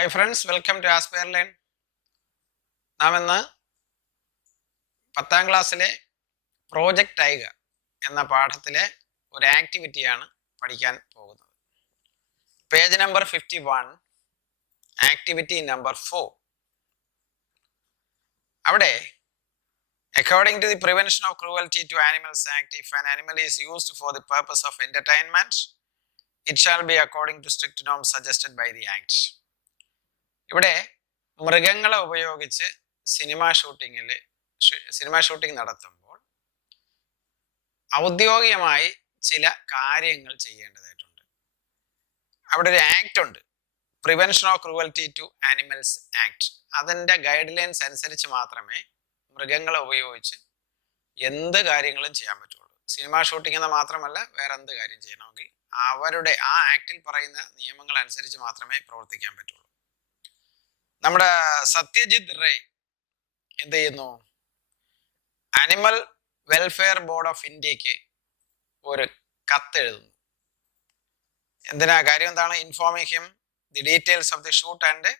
Hi friends, welcome to Aspire Learn. നാം ഇന്ന് 10ാം ക്ലാസ്സിലെ പ്രോജക്റ്റ് ടൈഗർ എന്ന പാഠത്തിലെ ഒരു ആക്ടിവിറ്റിയാണ് പഠിക്കാൻ പോകുന്നത്. Page number 51, activity number 4. അവിടെ according to the prevention of cruelty to animals act, if an animal is used for the purpose of entertainment, it shall be according to strict norms suggested by the act. ഇവിടെ മൃഗങ്ങളെ ഉപയോഗിച്ച് cinema shooting നടത്തുമ്പോൾ ഔദ്യോഗികമായി ചില കാര്യങ്ങൾ ചെയ്യേണ്ടതായിട്ടുണ്ട്. അവിടെ ഒരു ആക്ട് ഉണ്ട്, prevention of cruelty to animals act. അതിൻ്റെ ഗൈഡ് ലൈൻസ് അനുസരിച്ച് മാത്രമേ മൃഗങ്ങളെ ഉപയോഗിച്ച് എന്ത് കാര്യങ്ങളും ചെയ്യാൻ പറ്റുള്ളൂ. സിനിമ ഷൂട്ടിംഗ് എന്ന് മാത്രമല്ല, വേറെ എന്ത് കാര്യം ചെയ്യണമെങ്കിൽ അവരുടെ ആ ആക്ടിൽ പറയുന്ന നിയമങ്ങൾ അനുസരിച്ച് മാത്രമേ പ്രവർത്തിക്കാൻ പറ്റുള്ളൂ. നമ്മുടെ സത്യജിത് റേ എന്ത് ചെയ്യുന്നു? ആനിമൽ വെൽഫെയർ ബോർഡ് ഓഫ് ഇന്ത്യക്ക് ഒരു കത്തെഴുതുന്നു. എന്തിനാ? കാര്യം എന്താണ്? Informing him the details of the shoot and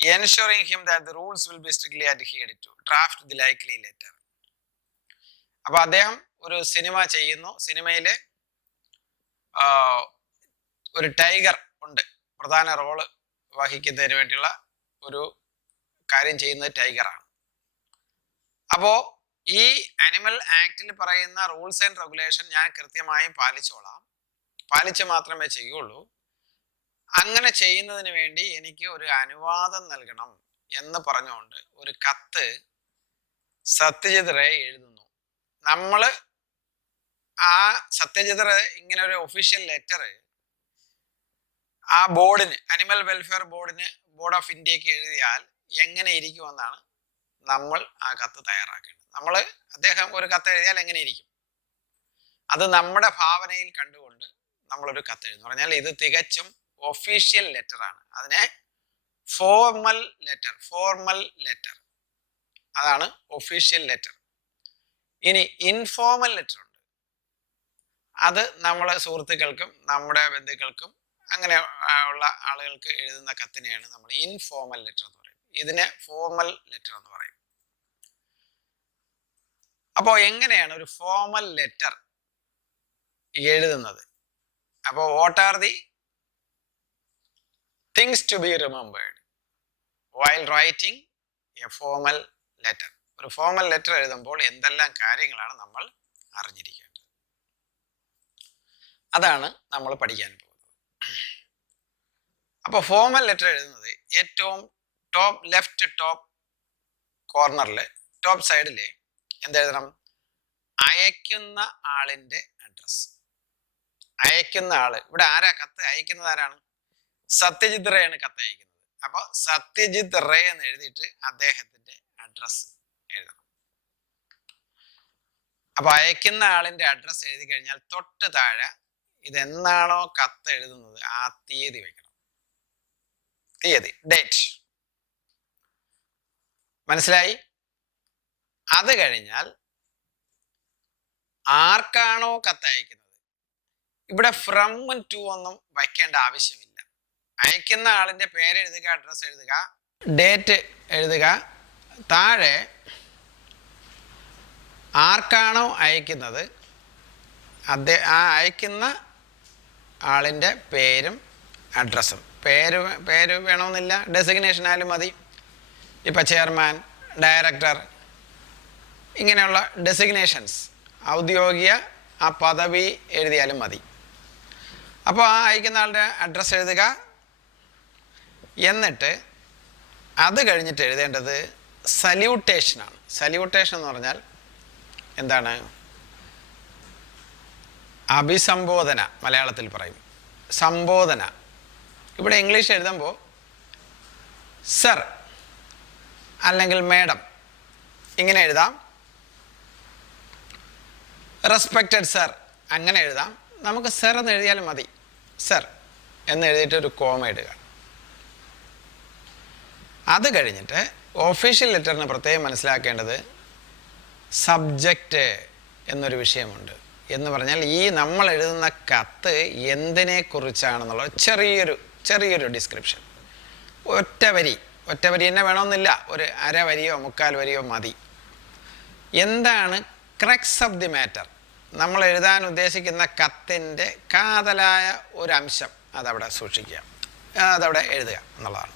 ensuring him that the rules will be strictly adhered to, draft the likely letter. അപ്പൊ അദ്ദേഹം ഒരു സിനിമ ചെയ്യുന്നു. സിനിമയില് ഒരു ടൈഗർ ഉണ്ട്, പ്രധാന റോള് വഹിക്കുന്നതിന് വേണ്ടിയുള്ള ഒരു കാര്യം ചെയ്യുന്നത് ടൈഗറാണ്. അപ്പോൾ ഈ ആനിമൽ ആക്ടിൽ പറയുന്ന റൂൾസ് ആൻഡ് റെഗുലേഷൻ ഞാൻ കൃത്യമായും പാലിച്ചു മാത്രമേ ചെയ്യുള്ളൂ. അങ്ങനെ ചെയ്യുന്നതിന് വേണ്ടി എനിക്ക് ഒരു അനുവാദം നൽകണം എന്ന് പറഞ്ഞുകൊണ്ട് ഒരു കത്ത് സത്യജിത് റേ എഴുതുന്നു. നമ്മൾ ആ സത്യജിത് റേ ഇങ്ങനെ ഒരു ഒഫീഷ്യൽ ലെറ്റർ ആ ബോർഡിന്, അനിമൽ വെൽഫെയർ ബോർഡിന്, ബോർഡ് ഓഫ് ഇന്ത്യക്ക് എഴുതിയാൽ എങ്ങനെ ഇരിക്കുമെന്നാണ് നമ്മൾ ആ കത്ത് തയ്യാറാക്കേണ്ടത്. അദ്ദേഹം ഒരു കത്ത് എഴുതിയാൽ എങ്ങനെ ഇരിക്കും, അത് നമ്മുടെ ഭാവനയിൽ കണ്ടുകൊണ്ട് നമ്മളൊരു കത്ത് എഴുതുന്നു. പറഞ്ഞാൽ ഇത് തികച്ചും ഒഫീഷ്യൽ ലെറ്ററാണ്. അതിനെ ഫോർമൽ ലെറ്റർ, അതാണ് ഒഫീഷ്യൽ ലെറ്റർ. ഇനി ഇൻഫോർമൽ ലെറ്റർ ഉണ്ട്. അത് നമ്മളെ സുഹൃത്തുക്കൾക്കും നമ്മുടെ ബന്ധുക്കൾക്കും അങ്ങനെ ഉള്ള ആളുകൾക്ക് എഴുതുന്ന കത്തിനെയാണ് നമ്മൾ ഇൻഫോർമൽ ലെറ്റർ എന്ന് പറയും. ഇതിനെ ഫോർമൽ ലെറ്റർ എന്ന് പറയും. അപ്പോൾ എങ്ങനെയാണ് ഒരു ഫോർമൽ ലെറ്റർ എഴുതുന്നത്? അപ്പോൾ what are the things to be remembered while writing a formal letter? ഒരു ഫോർമൽ ലെറ്റർ എഴുതുമ്പോൾ എന്തെല്ലാം കാര്യങ്ങളാണ് നമ്മൾ അറിഞ്ഞിരിക്കേണ്ടത്? അതാണ് നമ്മൾ പഠിക്കാൻ പോകുന്നത്. അപ്പോൾ ഫോർമൽ ലെറ്റർ എഴുതുന്നത് ഏറ്റവും ലെഫ്റ്റ് ടോപ്പ് കോർണറിൽ, ടോപ്പ് സൈഡിൽ എന്തെഴുതണം? അയക്കുന്ന ആളിൻ്റെ അഡ്രസ്. അയക്കുന്ന ആള്, ഇവിടെ ആരാ കത്ത് അയക്കുന്നത്? ആരാണ്? സത്യജിത് റേ ആണ് കത്ത് അയക്കുന്നത്. അപ്പോൾ സത്യജിത് റേ എന്ന് എഴുതിയിട്ട് അദ്ദേഹത്തിന്റെ അഡ്രസ് എഴുതണം. അപ്പൊ അയക്കുന്ന ആളിന്റെ അഡ്രസ് എഴുതി കഴിഞ്ഞാൽ തൊട്ട് താഴെ ഇതെന്നാണോ കത്ത് എഴുതുന്നത് ആ തീയതി വെക്കണം. തീയതി, ഡേറ്റ്. മനസ്സിലായി? അത് കഴിഞ്ഞാൽ ആർക്കാണോ കത്ത് അയക്കുന്നത്, ഇവിടെ ഫ്രം ടു ഒന്നും വയ്ക്കേണ്ട ആവശ്യമില്ല. അയക്കുന്ന ആളിന്റെ പേര് എഴുതുക, അഡ്രസ് എഴുതുക, ഡേറ്റ് എഴുതുക. താഴെ ആർക്കാണോ അയക്കുന്നത് ആ അയക്കുന്ന ആളിൻ്റെ പേരും അഡ്രസ്സും. പേര് വേണമെന്നില്ല, ഡെസിഗ്നേഷൻ ആയാലും മതി. ഇപ്പം ചെയർമാൻ, ഡയറക്ടർ, ഇങ്ങനെയുള്ള ഡെസിഗ്നേഷൻസ്, ഔദ്യോഗിക ആ പദവി എഴുതിയാലും മതി. അപ്പോൾ ആ അയക്കുന്ന ആളുടെ അഡ്രസ്സ് എഴുതുക. എന്നിട്ട് അത് കഴിഞ്ഞിട്ട് എഴുതേണ്ടത് സല്യൂട്ടേഷനാണ്. സല്യൂട്ടേഷൻ എന്ന് പറഞ്ഞാൽ എന്താണ്? അഭിസംബോധന, മലയാളത്തിൽ പറയും സംബോധന. ഇവിടെ ഇംഗ്ലീഷ് എഴുതുമ്പോൾ സർ അല്ലെങ്കിൽ മേഡം ഇങ്ങനെ എഴുതാം. റെസ്പെക്റ്റഡ് സർ അങ്ങനെ എഴുതാം. നമുക്ക് സർ എന്ന് എഴുതിയാലും മതി. സർ എന്ന് എഴുതിയിട്ട് ഒരു കോമ ഇടുക. അത് കഴിഞ്ഞിട്ട് ഒഫീഷ്യൽ ലെറ്ററിന് പ്രത്യേകം മനസ്സിലാക്കേണ്ടത് സബ്ജക്റ്റ് എന്നൊരു വിഷയമുണ്ട്. എന്ന് പറഞ്ഞാൽ ഈ നമ്മൾ എഴുതുന്ന കത്ത് എന്തിനെ കുറിച്ചാണെന്നുള്ള ചെറിയൊരു ഡിസ്ക്രിപ്ഷൻ. ഒറ്റ വരി തന്നെ വേണമെന്നില്ല, ഒരു അര വരിയോ 3/4 വരിയോ മതി. എന്താണ് ക്രക്സ് ഓഫ് ദി മാറ്റർ? നമ്മൾ എഴുതാൻ ഉദ്ദേശിക്കുന്ന കത്തിൻ്റെ കാതലായ ഒരു അംശം അതവിടെ സൂക്ഷിക്കുക, അതവിടെ എഴുതുക എന്നുള്ളതാണ്.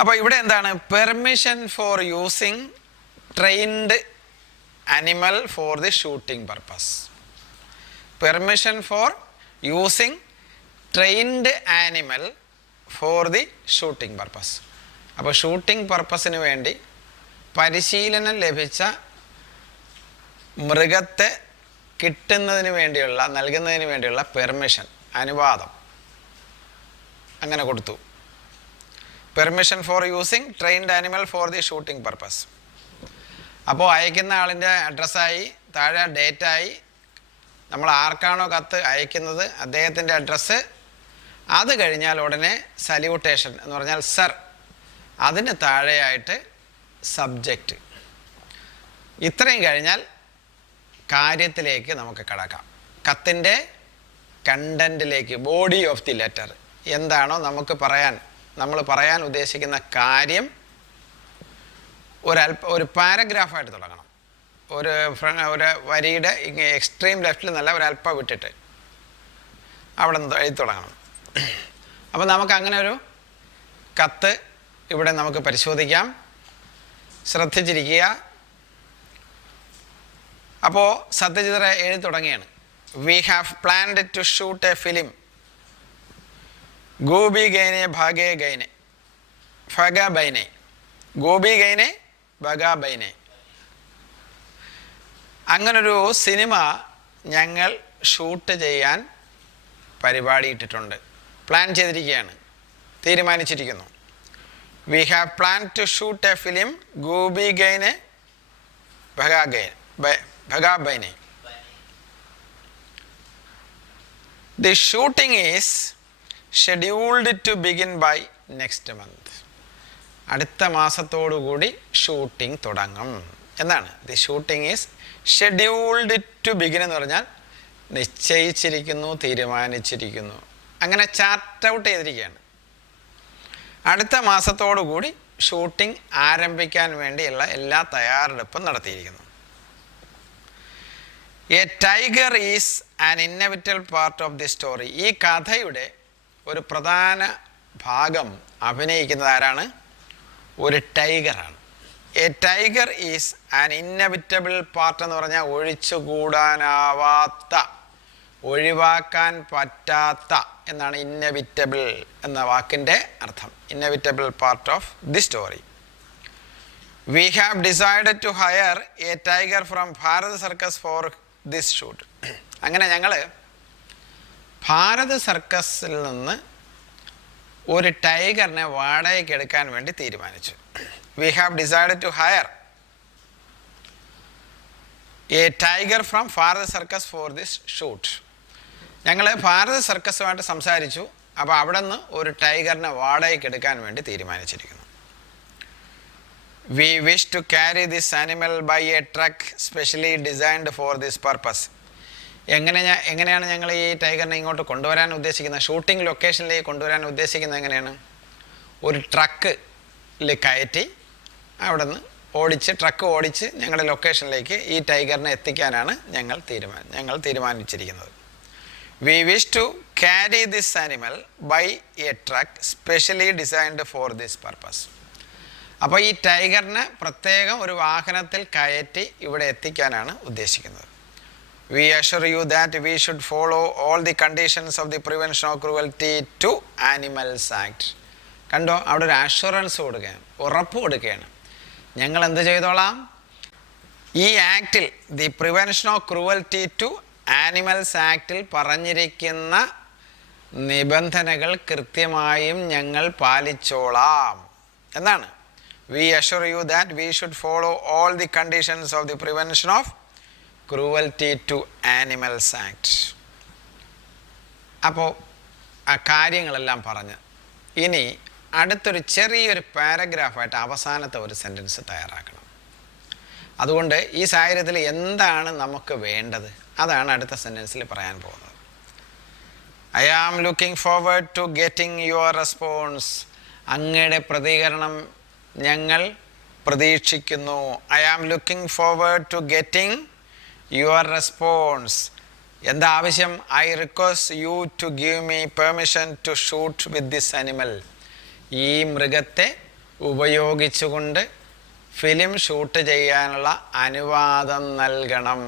അപ്പോൾ ഇവിടെ എന്താണ്? Permission four using trained animal for the shooting purpose. Permission four using trained animal for the shooting purpose. അപ്പോൾ ഷൂട്ടിംഗ് പർപ്പസിന് വേണ്ടി പരിശീലനം ലഭിച്ച മൃഗത്തെ നൽകുന്നതിന് വേണ്ടിയുള്ള പെർമിഷൻ, അനുവാദം അങ്ങനെ കൊടുത്തു. Permission four using trained animal for the shooting purpose. അപ്പോൾ അയക്കുന്ന ആളിൻ്റെ അഡ്രസ്സായി, താഴെ ഡേറ്റായി, നമ്മൾ ആർക്കാണോ കത്ത് അയക്കുന്നത് അദ്ദേഹത്തിൻ്റെ അഡ്രസ്സ്, അത് കഴിഞ്ഞാൽ ഉടനെ സല്യൂട്ടേഷൻ എന്ന് പറഞ്ഞാൽ സർ, അതിന് താഴെയായിട്ട് സബ്ജക്റ്റ്. ഇത്രയും കഴിഞ്ഞാൽ കാര്യത്തിലേക്ക് നമുക്ക് കടക്കാം. കത്തിൻ്റെ കണ്ടൻറ്റിലേക്ക്, ബോഡി ഓഫ് ദി ലെറ്റർ. എന്താണോ നമ്മൾ പറയാൻ ഉദ്ദേശിക്കുന്ന കാര്യം ഒരു പാരഗ്രാഫായിട്ട് തുടങ്ങണം. ഒരു വരിയുടെ എക്സ്ട്രീം ലെഫ്റ്റിൽ നല്ല ഒരല്പം വിട്ടിട്ട് അവിടെ നിന്ന് എഴുതി തുടങ്ങണം. അപ്പോൾ നമുക്ക് അങ്ങനെ ഒരു കത്ത് ഇവിടെ നമുക്ക് പരിശോധിക്കാം. ശ്രദ്ധിച്ചിരിക്കുക. അപ്പോൾ സത്യജിത്ര എഴുതി തുടങ്ങിയാണ്. We have planned to shoot a film Goopy Gyne Bagha Gyne Bagha Byne. Goopy Gyne Bagha Byne. അങ്ങനൊരു സിനിമ ഞങ്ങൾ ഷൂട്ട് ചെയ്യാൻ പരിപാടിയിട്ടിട്ടുണ്ട്, പ്ലാൻ ചെയ്തിരിക്കുകയാണ്, തീരുമാനിച്ചിരിക്കുന്നു. We have plan to shoot a film Goopy Gyne Bagha Byne. The shooting is scheduled to begin by next month. അടുത്ത മാസത്തോടുകൂടി ഷൂട്ടിംഗ് തുടങ്ങും എന്നാണ്. The shooting is scheduled to begin എന്ന് പറഞ്ഞാൽ നിശ്ചയിച്ചിരിക്കുന്നു, തീരുമാനിച്ചിരിക്കുന്നു, അങ്ങനെ ചാർട്ട് ഔട്ട് ചെയ്തിരിക്കുകയാണ്. അടുത്ത മാസത്തോടുകൂടി ഷൂട്ടിംഗ് ആരംഭിക്കാൻ വേണ്ടിയുള്ള എല്ലാ തയ്യാറെടുപ്പും നടത്തിയിരിക്കുന്നു. A tiger is an inevitable part of the story. ഈ കഥയുടെ ഒരു പ്രധാന ഭാഗം അഭിനയിക്കുന്നത് ആരാണ്? ഒരു ടൈഗറാണ്. A tiger is an inevitable part എന്ന് പറഞ്ഞാൽ ഒഴിച്ചുകൂടാനാവാത്ത, ഒഴിവാക്കാൻ പറ്റാത്ത എന്നാണ് ഇന്നവിറ്റബിൾ എന്ന വാക്കിൻ്റെ അർത്ഥം. Inevitable part of the story. We have decided to hire a tiger from Bharat circus for this shoot. അങ്ങനെ ഞങ്ങൾ ഭാരത് സർക്കസിൽ നിന്ന് ഒരു ടൈഗറിനെ വാടകയ്ക്ക് എടുക്കാൻ വേണ്ടി തീരുമാനിച്ചു. We have decided to hire a tiger from Bharat circus for this shoot. ഞങ്ങൾ ഭാരത് സർക്കസുമായിട്ട് സംസാരിച്ചു. അപ്പോൾ അവിടെ നിന്ന് ഒരു ടൈഗറിനെ വാടകയ്ക്ക് എടുക്കാൻ വേണ്ടി തീരുമാനിച്ചിരിക്കുന്നു. We wish to carry this animal by a truck specially designed for this purpose. എങ്ങനെയാണ് ഞങ്ങൾ ഈ ടൈഗറിനെ ഇങ്ങോട്ട് കൊണ്ടുവരാൻ ഉദ്ദേശിക്കുന്നത്? ഷൂട്ടിംഗ് ലൊക്കേഷനിലേക്ക് കൊണ്ടുവരാൻ ഉദ്ദേശിക്കുന്നത് എങ്ങനെയാണ്? ഒരു ട്രക്കിൽ കയറ്റി അവിടെ നിന്ന് ട്രക്ക് ഓടിച്ച് ഞങ്ങളുടെ ലൊക്കേഷനിലേക്ക് ഈ ടൈഗറിനെ എത്തിക്കാനാണ് ഞങ്ങൾ തീരുമാനിച്ചിരിക്കുന്നത്. We wish to carry this animal by a truck specially designed for this purpose. അപ്പോൾ ഈ ടൈഗറിനെ പ്രത്യേകം ഒരു വാഹനത്തിൽ കയറ്റി ഇവിടെ എത്തിക്കാനാണ് ഉദ്ദേശിക്കുന്നത്. We assure you that we should follow all the conditions of the Prevention of Cruelty to Animals Act. കണ്ടോ, അവിടെ ഒരു അഷുറൻസ് കൊടുക്കുകയാണ്, ഉറപ്പ് കൊടുക്കുകയാണ്. ഞങ്ങൾ എന്ത് ചെയ്തോളാം? ഈ ആക്റ്റിൽ, the prevention of cruelty to animals ആക്റ്റിൽ പറഞ്ഞിരിക്കുന്ന നിബന്ധനകൾ കൃത്യമായും ഞങ്ങൾ പാലിച്ചോളാം എന്നാണ്. We assure you that we should follow all the conditions of the Prevention of Cruelty to Animals Act. അപ്പോൾ ആ കാര്യങ്ങളെല്ലാം പറഞ്ഞ് ഇനി അടുത്തൊരു ചെറിയൊരു പാരഗ്രാഫായിട്ട് അവസാനത്തെ ഒരു സെൻറ്റൻസ് തയ്യാറാക്കണം. അതുകൊണ്ട് ഈ സാഹചര്യത്തിൽ എന്താണ് നമുക്ക് വേണ്ടത്, അതാണ് അടുത്ത സെൻറ്റൻസിൽ പറയാൻ പോകുന്നത്. I am looking forward to getting your response. അങ്ങയുടെ പ്രതികരണം ഞങ്ങൾ പ്രതീക്ഷിക്കുന്നു. I am looking forward to getting your response. എന്താ ആവശ്യം? I request you to give me permission to shoot with this animal. ഈ മൃഗത്തെ ഉപയോഗിച്ചുകൊണ്ട് ഫിലിം ഷൂട്ട് ചെയ്യാനുള്ള അനുവാദം നൽകണം.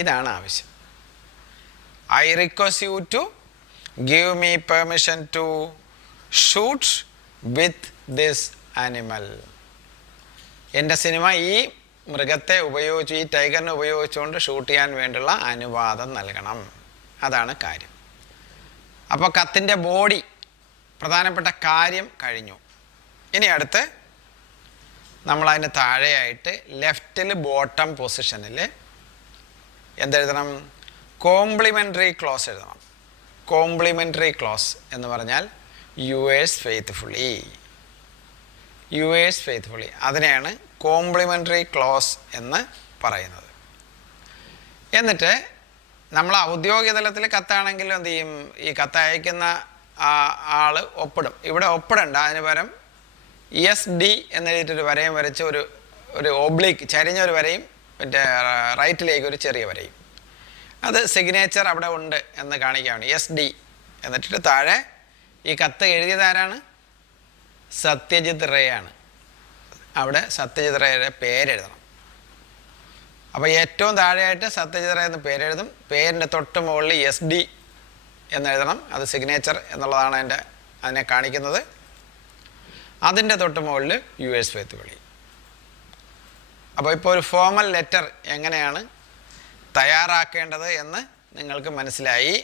ഇതാണ് ആവശ്യം. I request you to give me permission to shoot with this animal. എൻ്റെ സിനിമ ഈ മൃഗത്തെ ഉപയോഗിച്ച്, ഈ ടൈഗറിനെ ഉപയോഗിച്ചുകൊണ്ട് ഷൂട്ട് ചെയ്യാൻ വേണ്ടിയുള്ള അനുവാദം നൽകണം. അതാണ് കാര്യം. അപ്പോൾ കത്തിൻ്റെ ബോഡി, പ്രധാനപ്പെട്ട കാര്യം കഴിഞ്ഞു. ഇനി അടുത്ത് നമ്മളതിന് താഴെയായിട്ട് ലെഫ്റ്റിൽ ബോട്ടം പൊസിഷനിൽ എന്തെഴുതണം? കോംപ്ലിമെൻ്ററി ക്ലോസ് എഴുതണം. കോംപ്ലിമെൻ്ററി ക്ലോസ് എന്ന് പറഞ്ഞാൽ യുവേഴ്സ് ഫെയ്ത്ത്ഫുള്ളി. യുവേഴ്സ് ഫെയ്ത്ത്ഫുള്ളി, അതിനെയാണ് കോംപ്ലിമെൻ്ററി ക്ലോസ് എന്ന് പറയുന്നത്. എന്നിട്ട് നമ്മൾ ഔദ്യോഗിക തലത്തിൽ കത്താണെങ്കിൽ എന്ത് ചെയ്യും? ഈ കത്ത് അയക്കുന്ന ആൾ ഒപ്പിടും. ഇവിടെ ഒപ്പിടണ്ട, അതിന് പകരം SD എന്നെഴുതിയിട്ടൊരു വരയും വരച്ച് ഒരു ഒബ്ലിക്ക് ചരിഞ്ഞൊരു വരയും മറ്റേ റൈറ്റിലേക്ക് ഒരു ചെറിയ വരയും. അത് സിഗ്നേച്ചർ അവിടെ ഉണ്ട് എന്ന് കാണിക്കുകയാണ്. SD എന്നിട്ട് താഴെ ഈ കത്ത് എഴുതിയതാരാണ്? സത്യജിത് റേ ആണ്. അവിടെ സത്യജിത് റേയുടെ പേരെഴുതണം. അപ്പോൾ ഏറ്റവും താഴെയായിട്ട് സത്യജിത് റേ എന്ന് പേരെഴുതും. പേരിൻ്റെ തൊട്ട് മുകളിൽ SD എന്നെഴുതണം. അത് സിഗ്നേച്ചർ എന്നുള്ളതാണ് അതിനെ കാണിക്കുന്നത്. അതിൻ്റെ തൊട്ട് മുകളിൽ യുവേഴ്സ് ഫെയ്ത്ത്ഫുള്ളി. അപ്പോൾ ഇപ്പോൾ ഒരു ഫോർമൽ ലെറ്റർ എങ്ങനെയാണ് തയ്യാറാക്കേണ്ടത് എന്ന് നിങ്ങൾക്ക് മനസ്സിലായി.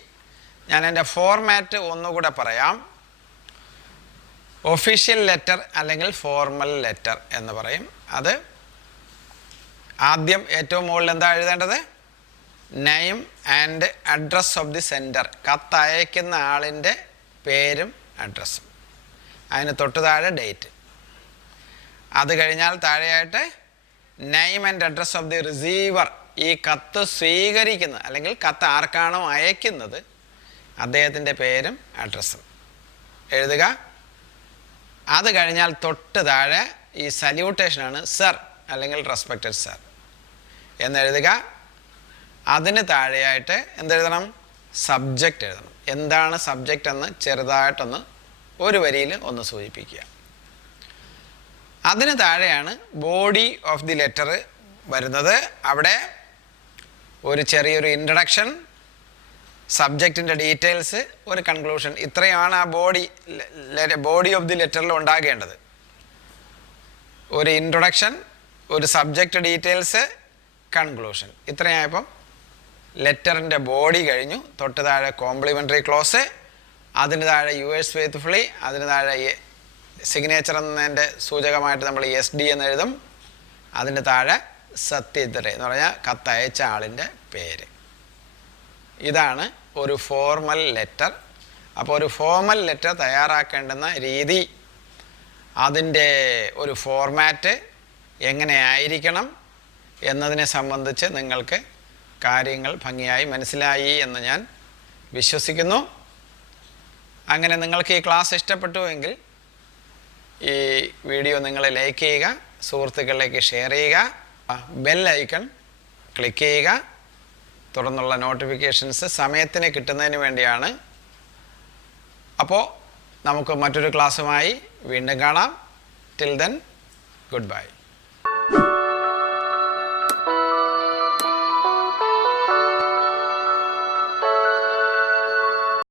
ഞാൻ എൻ്റെ ഫോർമാറ്റ് ഒന്നുകൂടെ പറയാം. ഒഫീഷ്യൽ ലെറ്റർ അല്ലെങ്കിൽ ഫോർമൽ ലെറ്റർ എന്ന് പറയും. അത് ആദ്യം ഏറ്റവും മുകളിൽ എന്താ എഴുതേണ്ടത്? Name and address of the sender. കത്തയക്കുന്ന ആളിൻ്റെ പേരും അഡ്രസ്സും. അതിന് തൊട്ട് താഴെ ഡേറ്റ്. അത് കഴിഞ്ഞാൽ താഴെയായിട്ട് name and address of the receiver. ഈ കത്ത് സ്വീകരിക്കുന്ന അല്ലെങ്കിൽ കത്ത് ആർക്കാണോ അയക്കുന്നത് അദ്ദേഹത്തിൻ്റെ പേരും അഡ്രസ്സും എഴുതുക. അത് കഴിഞ്ഞാൽ തൊട്ട് താഴെ ഈ സല്യൂട്ടേഷനാണ് സർ അല്ലെങ്കിൽ റെസ്പെക്റ്റഡ് സർ എന്നെഴുതുക. അതിന് താഴെയായിട്ട് എന്തെഴുതണം? സബ്ജക്റ്റ് എഴുതണം. എന്താണ് സബ്ജക്റ്റ് എന്ന് ചെറുതായിട്ടൊന്ന് ഒരു വരിയിൽ ഒന്ന് സൂചിപ്പിക്കുക. അതിന് താഴെയാണ് ബോഡി ഓഫ് ദി ലെറ്റർ വരുന്നത്. അവിടെ ഒരു ചെറിയൊരു ഇൻട്രഡക്ഷൻ, സബ്ജക്റ്റിൻ്റെ ഡീറ്റെയിൽസ്, ഒരു കൺക്ലൂഷൻ. ഇത്രയാണ് ആ ബോഡി ഓഫ് ദി ലെറ്ററിൽ ഉണ്ടാകേണ്ടത്. ഒരു ഇൻട്രൊഡക്ഷൻ, ഒരു സബ്ജക്റ്റ് ഡീറ്റെയിൽസ്, കൺക്ലൂഷൻ. ഇത്രയായപ്പം ലെറ്ററിൻ്റെ ബോഡി കഴിഞ്ഞു. തൊട്ട് താഴെ കോംപ്ലിമെൻ്ററി ക്ലോസ്, അതിന് താഴെ യുവേഴ്സ് ഫെയ്ത്ത്ഫുള്ളി, അതിന് താഴെ സിഗ്നേച്ചർ എന്നതിൻ്റെ സൂചകമായിട്ട് നമ്മൾ SD എന്ന് എഴുതും. അതിന് താഴെ സത്യജിത് റേ എന്ന് പറഞ്ഞാൽ കത്തയച്ച ആളിൻ്റെ പേര്. ഇതാണ് ഒരു ഫോർമൽ ലെറ്റർ. അപ്പോൾ ഒരു ഫോർമൽ ലെറ്റർ തയ്യാറാക്കേണ്ടുന്ന രീതി, അതിൻ്റെ ഒരു ഫോർമാറ്റ് എങ്ങനെയായിരിക്കണം എന്നതിനെ സംബന്ധിച്ച് നിങ്ങൾക്ക് കാര്യങ്ങൾ ഭംഗിയായി മനസ്സിലായി എന്ന് ഞാൻ വിശ്വസിക്കുന്നു. അങ്ങനെ നിങ്ങൾക്ക് ഈ ക്ലാസ് ഇഷ്ടപ്പെട്ടുവെങ്കിൽ ഈ വീഡിയോ നിങ്ങൾ ലൈക്ക് ചെയ്യുക, സുഹൃത്തുക്കളിലേക്ക് ഷെയർ ചെയ്യുക, ബെൽ ഐക്കൺ ക്ലിക്ക് ചെയ്യുക. തുടർന്നുള്ള നോട്ടിഫിക്കേഷൻസ് സമയത്തിന് കിട്ടുന്നതിന് വേണ്ടിയാണ്. അപ്പോൾ നമുക്ക് മറ്റൊരു ക്ലാസ്സുമായി വീണ്ടും കാണാം. Till then, good bye.